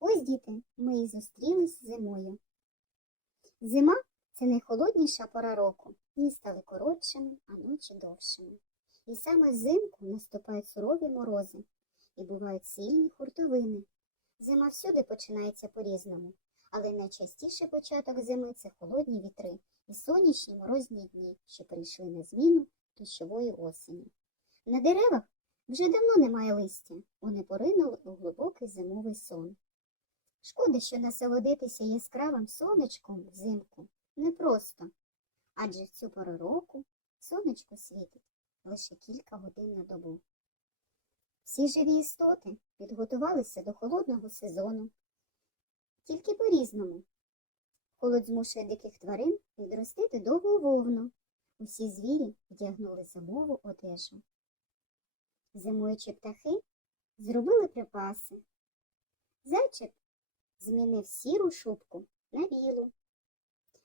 Ось, діти, ми і зустрілись зимою. Зима це найхолодніша пора року. Дні стали коротшими, а ночі довшими. І саме взимку наступають сурові морози і бувають сильні хуртовини. Зима всюди починається по-різному, але найчастіше початок зими це холодні вітри і сонячні морозні дні, що прийшли на зміну дощової осені. На деревах вже давно немає листя, вони поринули у глибокий зимовий сон. Шкода, що насолодитися яскравим сонечком взимку непросто, адже в цю пору року сонечко світить лише кілька годин на добу. Всі живі істоти підготувалися до холодного сезону, тільки по-різному. Холод змушує диких тварин відростити довгу вовну. Усі звірі вдягнули зимову одежу. Зимуючі птахи зробили припаси. Зайчик змінив сіру шубку на білу.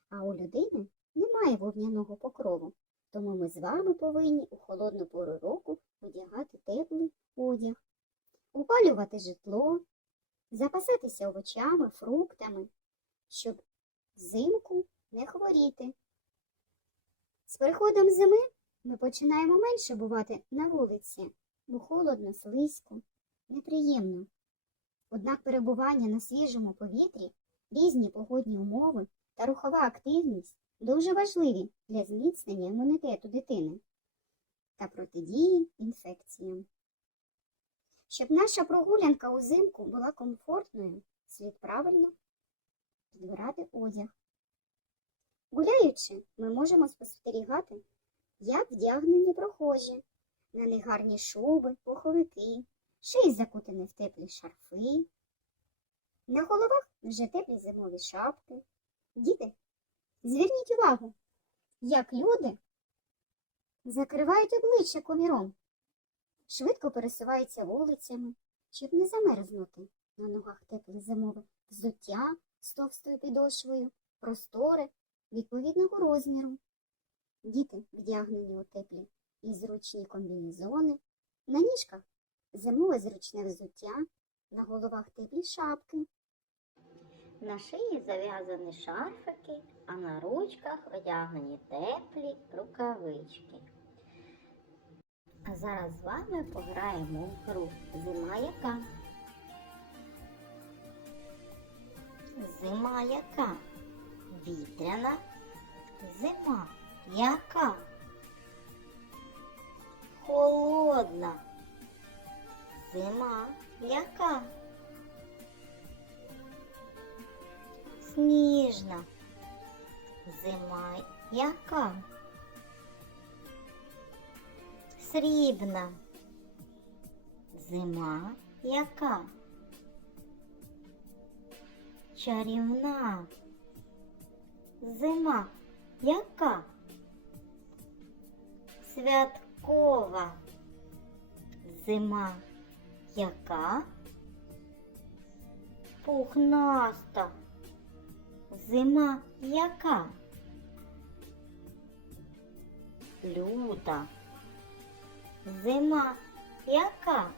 А у людини немає вовняного покрову, тому ми з вами повинні у холодну пору року одягати теплий одяг, опалювати житло, запасатися овочами, фруктами, щоб взимку не хворіти. З приходом зими ми починаємо менше бувати на вулиці, бо холодно, слизько, неприємно. Однак перебування на свіжому повітрі, різні погодні умови та рухова активність дуже важливі для зміцнення імунітету дитини та протидії інфекціям. Щоб наша прогулянка узимку була комфортною, слід правильно підбирати одяг. Гуляючи, ми можемо спостерігати, як вдягнені прохожі. На них гарні шуби, пуховики, шиї закутані в теплі шарфи. На головах вже теплі зимові шапки. Діти, зверніть увагу, як люди закривають обличчя коміром, швидко пересуваються вулицями, щоб не замерзнути. На ногах тепле зимове взуття з товстою підошвою, простори відповідного розміру. Діти вдягнені у теплі і зручні комбінезони, на ніжках зимове зручне взуття, на головах теплі шапки. На шиї зав'язані шарфики, а на ручках одягнені теплі рукавички. А зараз з вами пограємо в гру Зима яка? Зима яка? Вітряна. Зима яка? Холодна. Зима яка? Сніжна. Зима яка? Срібна. Зима яка? Чарівна. Зима яка? Святкова. Зима яка? Пухнаста. Зима яка? Люта. Зима яка?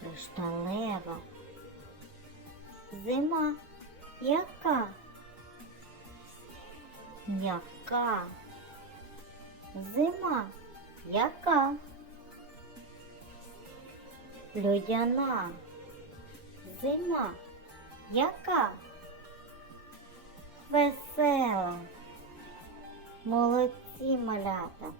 Кришталева. Зима яка? М'яка. Зима яка? Льодяна. Зима яка? Весела. Молодці малята.